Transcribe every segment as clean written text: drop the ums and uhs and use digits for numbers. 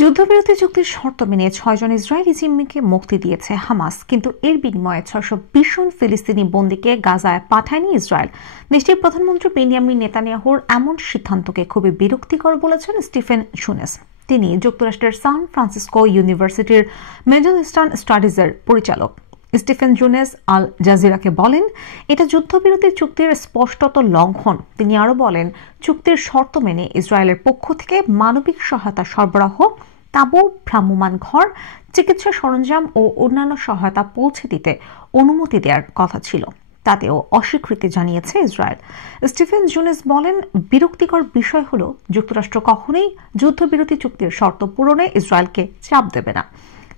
যুদ্ধবিরতি চুক্তির শর্ত মেনে ৬ জন ইসরায়েলি জিম্মিকে মুক্তি দিয়েছে হামাস, কিন্তু এর বিনিময়ে ৬২০ জন ফিলিস্তিনি বন্দীকে গাজায় পাঠায়নি ইসরায়েল। দেশটির প্রধানমন্ত্রী বেনিয়ামিন নেতানিয়াহুর এমন সিদ্ধান্তকে খুবই বিরক্তিকর বলেছেন স্টিফেন শুনেস। তিনি যুক্তরাষ্ট্রের সান ফ্রান্সিসকো ইউনিভার্সিটির মিডল ইস্টার্ন স্টাডিজের পরিচালক স্টিফেন জুনেস আল জাজিরাকে বলেন, এটা যুদ্ধবিরতি চুক্তির স্পষ্টত লঙ্ঘন। তিনি আরও বলেন, চুক্তির শর্ত মেনে ইসরায়েলের পক্ষ থেকে মানবিক সহায়তা সরবরাহ, তাঁবু, ভ্রাম্যমাণ ঘর, চিকিৎসা সরঞ্জাম ও অন্যান্য সহায়তা পৌঁছে দিতে অনুমতি দেওয়ার কথা ছিল, তাতেও অস্বীকৃতি জানিয়েছে ইসরায়েল। স্টিফেন জুনেস বলেন, বিরক্তিকর বিষয় হল যুক্তরাষ্ট্র কখনোই যুদ্ধবিরতি চুক্তির শর্ত পূরণে ইসরায়েলকে চাপ দেবে না।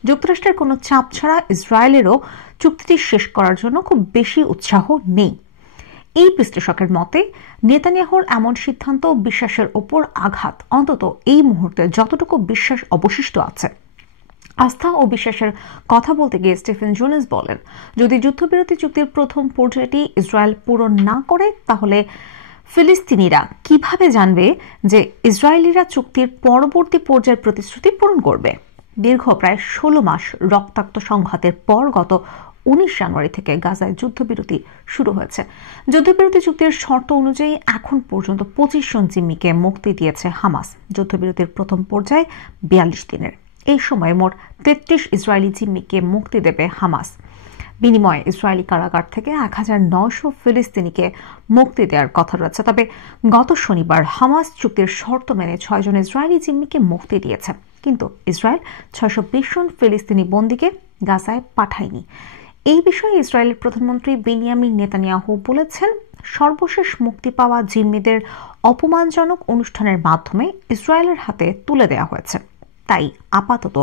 যুক্তরাষ্ট্রের কোনো চাপ ছাড়া ইসরায়েলেরও চুক্তিটি শেষ করার জন্য খুব বেশি উৎসাহ নেই। এই বিশ্লেষকের মতে, নেতানিয়াহুর এমন সিদ্ধান্ত বিশ্বাসের ওপর আঘাত। অন্তত এই মুহূর্তে যতটুকু বিশ্বাস অবশিষ্ট আছে, আস্থা ও বিশ্বাসের কথা বলতে গিয়ে স্টিফেন জোনেস বলেন, যদি যুদ্ধবিরতি চুক্তির প্রথম পর্যায়টি ইসরায়েল পূরণ না করে, তাহলে ফিলিস্তিনিরা কিভাবে জানবে যে ইসরায়েলিরা চুক্তির পরবর্তী পর্যায়ের প্রতিশ্রুতি পূরণ করবে? দীর্ঘ প্রায় ১৬ মাস রক্তাক্ত সংঘাতের পর গত ১৯ জানুয়ারি থেকে গাজায় যুদ্ধবিরতি শুরু হয়েছে। যুদ্ধবিরতি চুক্তির শর্ত অনুযায়ী এখন পর্যন্ত ২৫ জন জিম্মিকে মুক্তি দিয়েছে হামাস। যুদ্ধবিরতির প্রথম পর্যায়ে ৪২ দিনের। এই সময় মোট ৩৩ ইসরায়েলি জিম্মিকে মুক্তি দেবে হামাস। বিনিময়ে ইসরায়েলি কারাগার থেকে ১৯০০ ফিলিস্তিনিকে মুক্তি দেওয়ার কথা রয়েছে। তবে গত শনিবার হামাস চুক্তির শর্ত মেনে ৬ জন ইসরায়েলি জিম্মিকে মুক্তি দিয়েছে, কিন্তু ইসরায়েল ৬২০ জন ফিলিস্তিনি বন্দীকে গাজায় পাঠায়নি। এই বিষয়ে ইসরায়েলের প্রধানমন্ত্রী বেনিয়ামিন নেতানিয়াহু বলেছেন, সর্বশেষ মুক্তি পাওয়া জিম্মিদের অপমানজনক অনুষ্ঠানের মাধ্যমে ইসরায়েলের হাতে তুলে দেওয়া হয়েছে, তাই আপাতত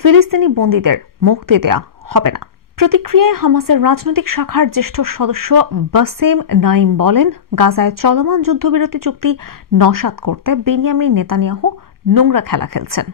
ফিলিস্তিনি বন্দীদের মুক্তি দেওয়া হবে না। প্রতিক্রিয়ায় হামাসের রাজনৈতিক শাখার জ্যেষ্ঠ সদস্য বাসেম নাইম বলেন, গাজায় চলমান যুদ্ধবিরতি চুক্তি নস্যাৎ করতে বেনিয়ামিন নেতানিয়াহু নোংরা খেলা খেলছেন।